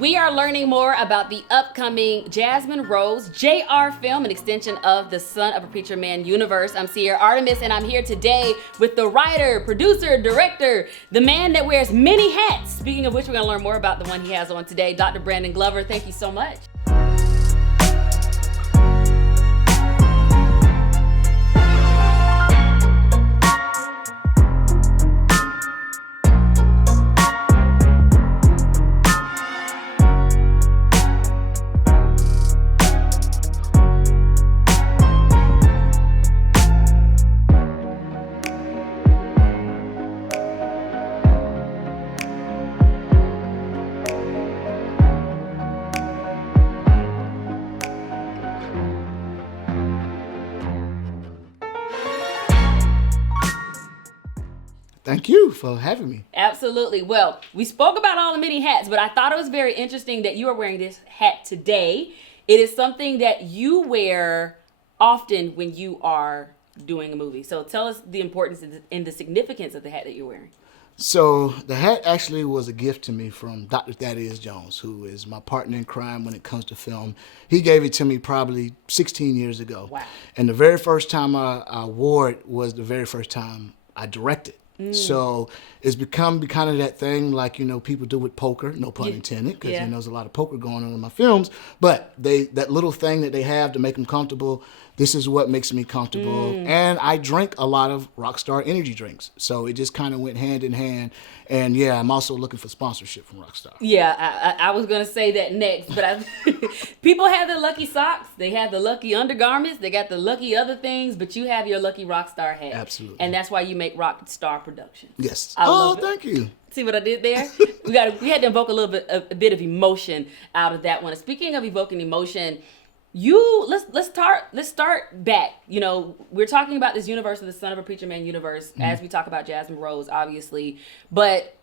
We are learning more about the upcoming Jasmine Rose JR film, an extension of the Son of a Preacher Man universe. I'm Sierra Artemus, and I'm here today with the writer, producer, director, the man that wears many hats. Speaking of which, we're going to learn more about the one he has on today, Dr. Brandon Glover. Thank you so much. Thank you for having me. Absolutely. Well, we spoke about all the many hats, but I thought it was very interesting that you are wearing this hat today. It is something that you wear often when you are doing a movie. So tell us the importance and the significance of the hat that you're wearing. So the hat actually was a gift to me from Dr. Thaddeus Jones, who is my partner in crime when it comes to film. He gave it to me probably 16 years ago. Wow. And the very first time I wore it was the very first time I directed. So it's become kind of that thing like, people do with poker, no pun intended, because there's a lot of poker going on in my films. But that little thing that they have to make them comfortable, this is what makes me comfortable. And I drink a lot of Rockstar energy drinks. So it just kind of went hand in hand. And yeah, I'm also looking for sponsorship from Rockstar. Yeah, I was going to say that next, but people have the lucky socks, they have the lucky undergarments, they got the lucky other things, but you have your lucky Rockstar hat. Absolutely. And that's why you make Rockstar Productions. Yes. I thank you. See what I did there? We had to invoke a bit of emotion out of that one. Speaking of evoking emotion, let's start back. We're talking about this universe of the Son of a Preacher Man universe as we talk about Jasmine Rose, obviously. But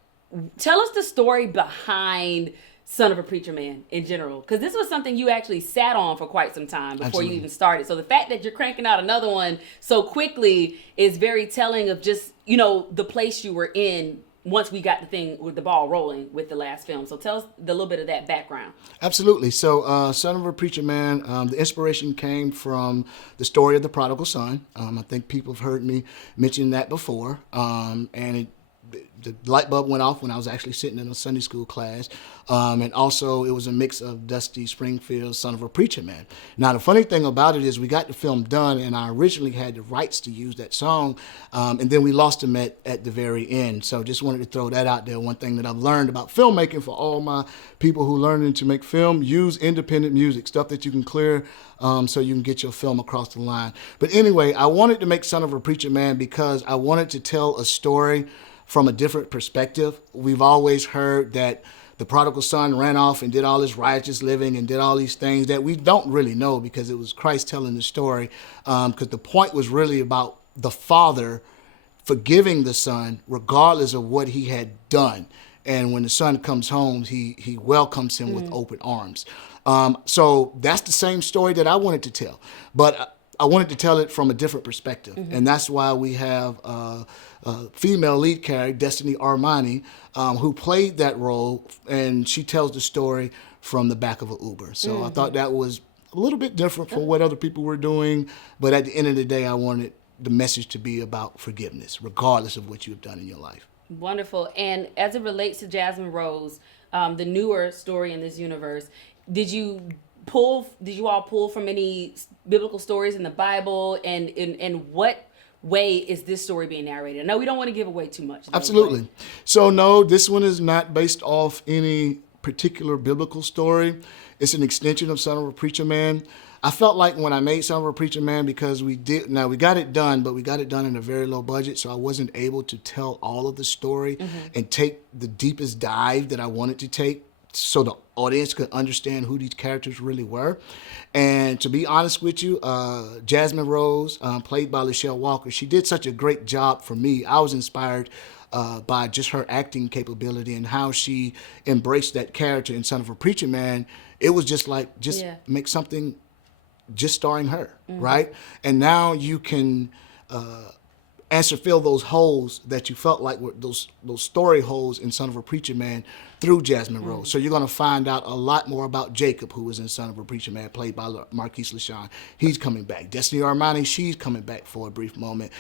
tell us the story behind Son of a Preacher Man in general, because this was something you actually sat on for quite some time before you even started. So the fact that you're cranking out another one so quickly is very telling of just the place you were in once we got the ball rolling with the last film. So tell us a little bit of that background. Absolutely. So Son of a Preacher Man, the inspiration came from the story of the prodigal son. I think people have heard me mention that before. And the light bulb went off when I was actually sitting in a Sunday school class. And also it was a mix of Dusty Springfield's Son of a Preacher Man. Now, the funny thing about it is we got the film done and I originally had the rights to use that song. And then we lost them at the very end. So just wanted to throw that out there. One thing that I've learned about filmmaking for all my people who learning to make film, use independent music, stuff that you can clear so you can get your film across the line. But anyway, I wanted to make Son of a Preacher Man because I wanted to tell a story from a different perspective. We've always heard that the prodigal son ran off and did all this righteous living and did all these things that we don't really know because it was Christ telling the story. Because the point was really about the father forgiving the son regardless of what he had done. And when the son comes home, he welcomes him with open arms. So that's the same story that I wanted to tell. But I wanted to tell it from a different perspective. And that's why we have a female lead character, Destiny Armani, who played that role, and she tells the story from the back of an Uber. So I thought that was a little bit different from what other people were doing, but at the end of the day, I wanted the message to be about forgiveness, regardless of what you've done in your life. Wonderful. And as it relates to Jasmine Rose, the newer story in this universe, did you all pull from any biblical stories in the Bible, and in what way is this story being narrated? I know we don't want to give away too much. Absolutely. So no, this one is not based off any particular biblical story. It's an extension of Son of a Preacher Man. I felt like when I made Son of a Preacher Man, because we got it done, but we got it done in a very low budget, so I wasn't able to tell all of the story and take the deepest dive that I wanted to take so the audience could understand who these characters really were. And to be honest with you, Jasmine Rose, played by Lachelle Walker, she did such a great job for me. I was inspired by just her acting capability and how she embraced that character in Son of a Preacher Man. It was just like, make something just starring her, right? And now you can fill those holes that you felt like were those story holes in Son of a Preacher Man through Jasmine Rose. So you're going to find out a lot more about Jacob, who was in Son of a Preacher Man, played by Marquise LaShawn. He's coming back. Destiny Armani, she's coming back for a brief moment.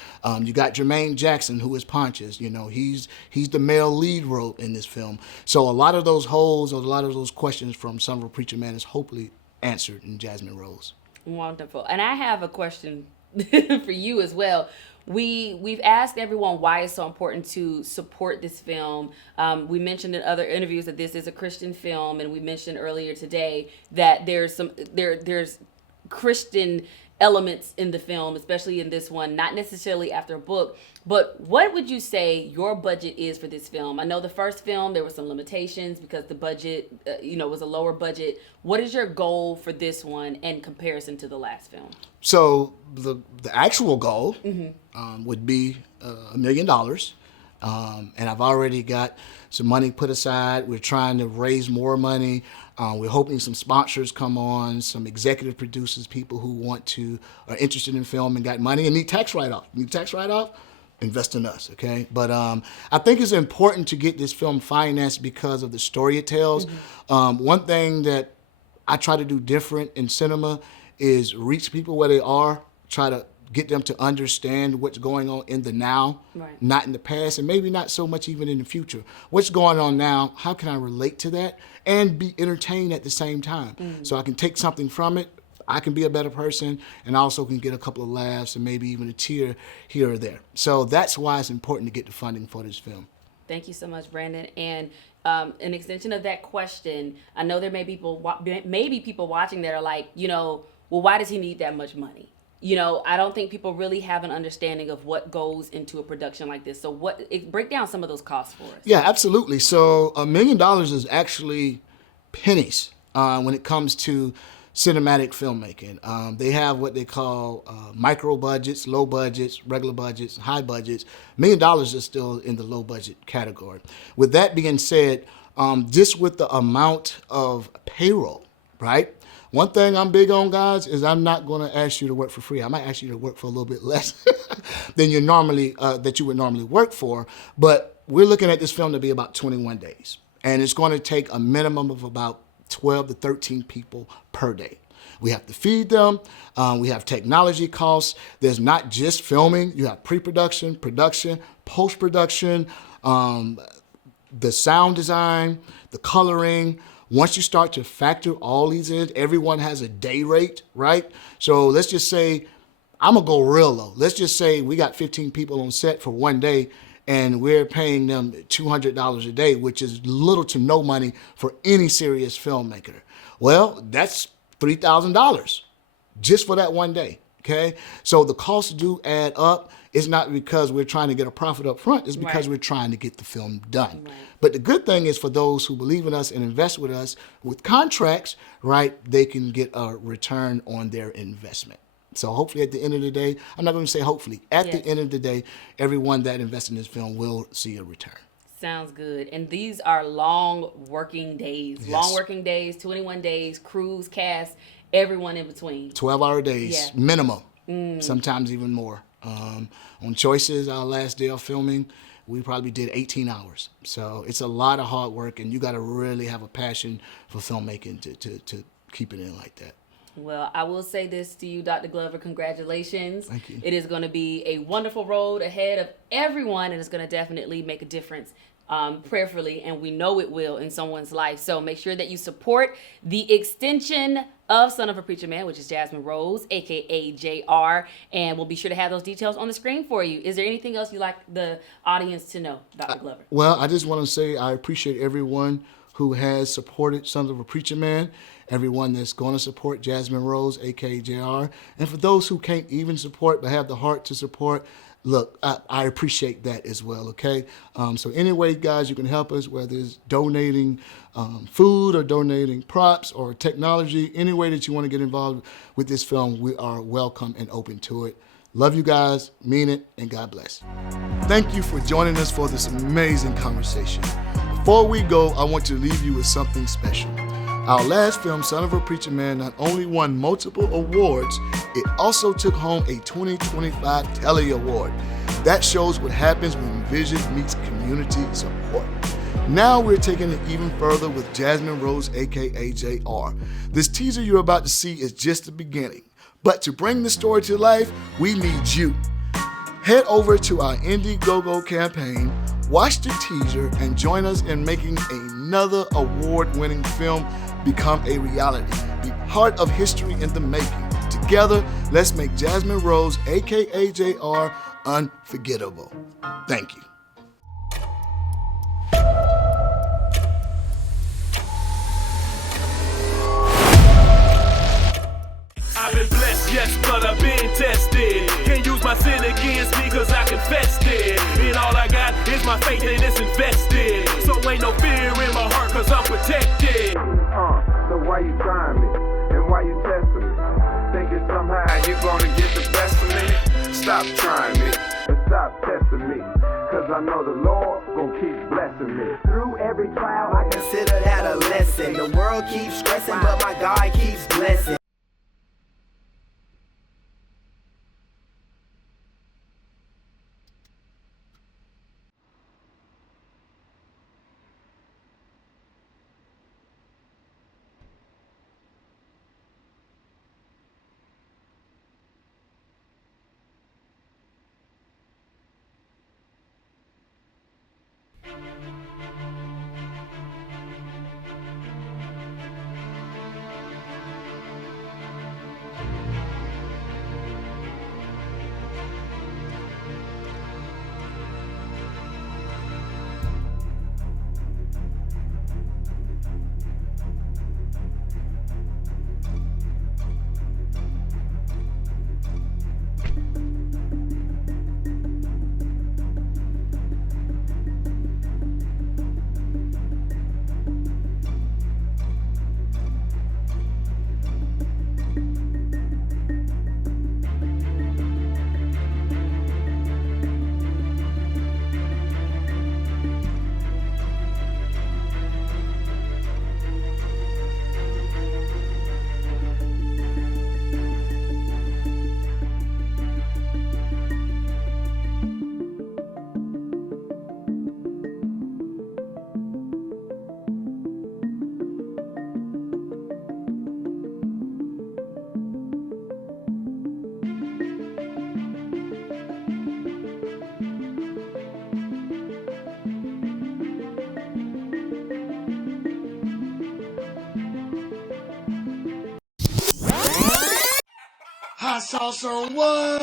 You got Jermaine Jackson, who is Pontius. You know, he's the male lead role in this film. So a lot of those holes, or a lot of those questions from Son of a Preacher Man is hopefully answered in Jasmine Rose. Wonderful. And I have a question for you as well. We've asked everyone why it's so important to support this film. We mentioned in other interviews that this is a Christian film, and we mentioned earlier today that there's Christian elements in the film, especially in this one, not necessarily after a book. But what would you say your budget is for this film? I know the first film, there were some limitations because the budget, was a lower budget. What is your goal for this one in comparison to the last film? So the actual goal would be $1 million. And I've already got some money put aside. We're trying to raise more money. We're hoping some sponsors come on, some executive producers, people who are interested in film and got money and need tax write-off. Invest in us, okay? But I think it's important to get this film financed because of the story it tells. One thing that I try to do different in cinema is reach people where they are, try to get them to understand what's going on in the now, right, not in the past, and maybe not so much even in the future. What's going on now, how can I relate to that and be entertained at the same time? So I can take something from it, I can be a better person, and also can get a couple of laughs and maybe even a tear here or there. So that's why it's important to get the funding for this film. Thank you so much, Brandon. And an extension of that question, I know there may be people watching that are like, well, why does he need that much money? I don't think people really have an understanding of what goes into a production like this. So break down some of those costs for us. Yeah, absolutely. So $1 million is actually pennies when it comes to cinematic filmmaking. They have what they call micro budgets, low budgets, regular budgets, high budgets. $1 million is still in the low budget category. With that being said, just with the amount of payroll, right? One thing I'm big on, guys, is I'm not going to ask you to work for free. I might ask you to work for a little bit less than you would normally work for. But we're looking at this film to be about 21 days. And it's going to take a minimum of about 12 to 13 people per day. We have to feed them. We have technology costs. There's not just filming. You have pre-production, production, post-production, the sound design, the coloring. Once you start to factor all these in, everyone has a day rate, right? So let's just say, I'm going to go real low. Let's just say we got 15 people on set for one day, and we're paying them $200 a day, which is little to no money for any serious filmmaker. Well, that's $3,000 just for that one day, okay? So the costs do add up. It's not because we're trying to get a profit up front. It's because we're trying to get the film done. Right. But the good thing is for those who believe in us and invest with us with contracts, right, they can get a return on their investment. So hopefully at the end of the day, I'm not going to say hopefully, at the end of the day, everyone that invests in this film will see a return. Sounds good. And these are long working days. Yes. Long working days, 21 days, crews, cast, everyone in between. 12-hour days, minimum, sometimes even more. On Choices, our last day of filming, we probably did 18 hours. So it's a lot of hard work, and you got to really have a passion for filmmaking to keep it in like that. Well, I will say this to you, Dr. Glover. Congratulations. Thank you. It is going to be a wonderful road ahead of everyone, and it's going to definitely make a difference, prayerfully, and we know it will in someone's life. So make sure that you support the extension of Son of a Preacher Man, which is Jasmine Rose, a.k.a. JR, and we'll be sure to have those details on the screen for you. Is there anything else you'd like the audience to know, Dr. Glover? Well, I just want to say I appreciate everyone who has supported Son of a Preacher Man, everyone that's going to support Jasmine Rose, a.k.a. JR, and for those who can't even support but have the heart to support, look, I appreciate that as well, okay? So anyway, guys, you can help us, whether it's donating food or donating props or technology, any way that you want to get involved with this film, we are welcome and open to it. Love you guys, mean it, and God bless. Thank you for joining us for this amazing conversation. Before we go, I want to leave you with something special. Our last film, Son of a Preacher Man, not only won multiple awards, it also took home a 2025 Telly Award. That shows what happens when vision meets community support. Now we're taking it even further with Jasmine Rose, aka JR. This teaser you're about to see is just the beginning. But to bring the story to life, we need you. Head over to our Indiegogo campaign, watch the teaser, and join us in making another award-winning film become a reality. Be part of history in the making. Together, let's make Jasmine Rose, aka JR, unforgettable. Thank you. I've been blessed, yes, but I've been tested. Can't use my sin against me cause I confessed it. And all I got is my faith and it's invested. So ain't no fear in my heart cause I'm protected. So why you trying me? And why you testing me? Thinking somehow you gonna get the best of me? Stop trying me and stop testing me. Cause I know the Lord gon' keep blessing me. Through every trial I consider that a lesson. The world keeps stressing but my God keeps blessing. I saw someone.